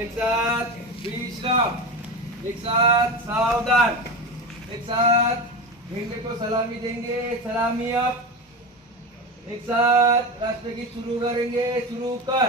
एक साथ विश्राम एक साथ सावधान एक साथ झंडे को सलामी देंगे सलामी अप एक साथ राष्ट्रगीत शुरू करेंगे शुरू कर।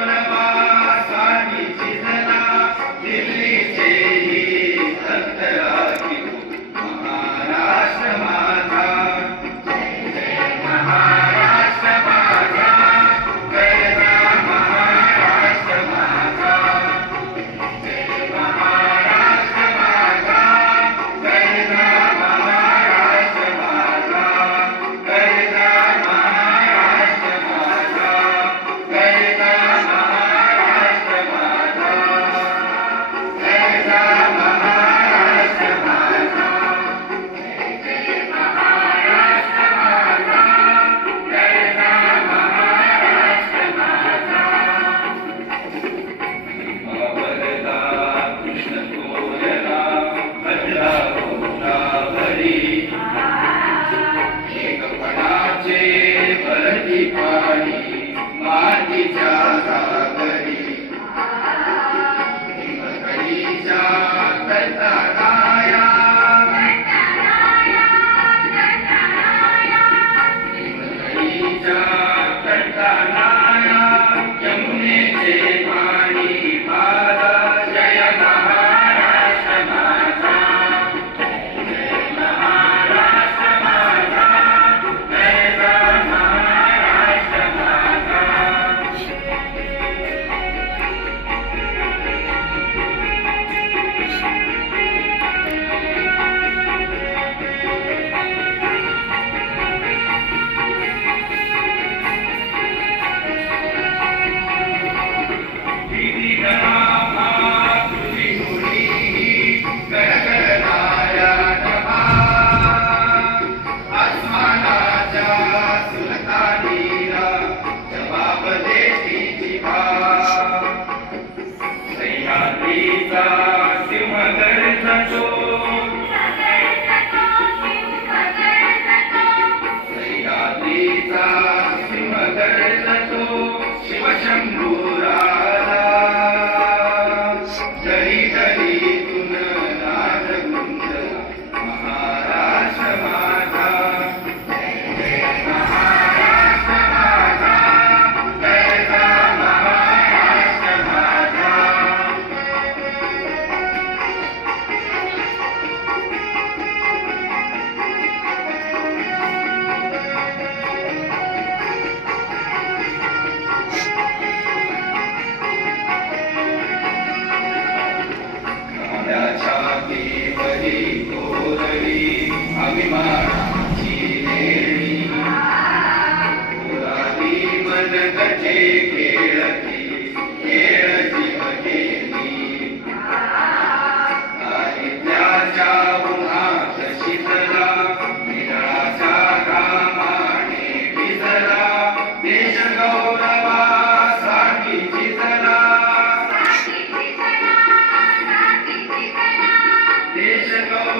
अभिमाना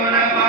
Thank you.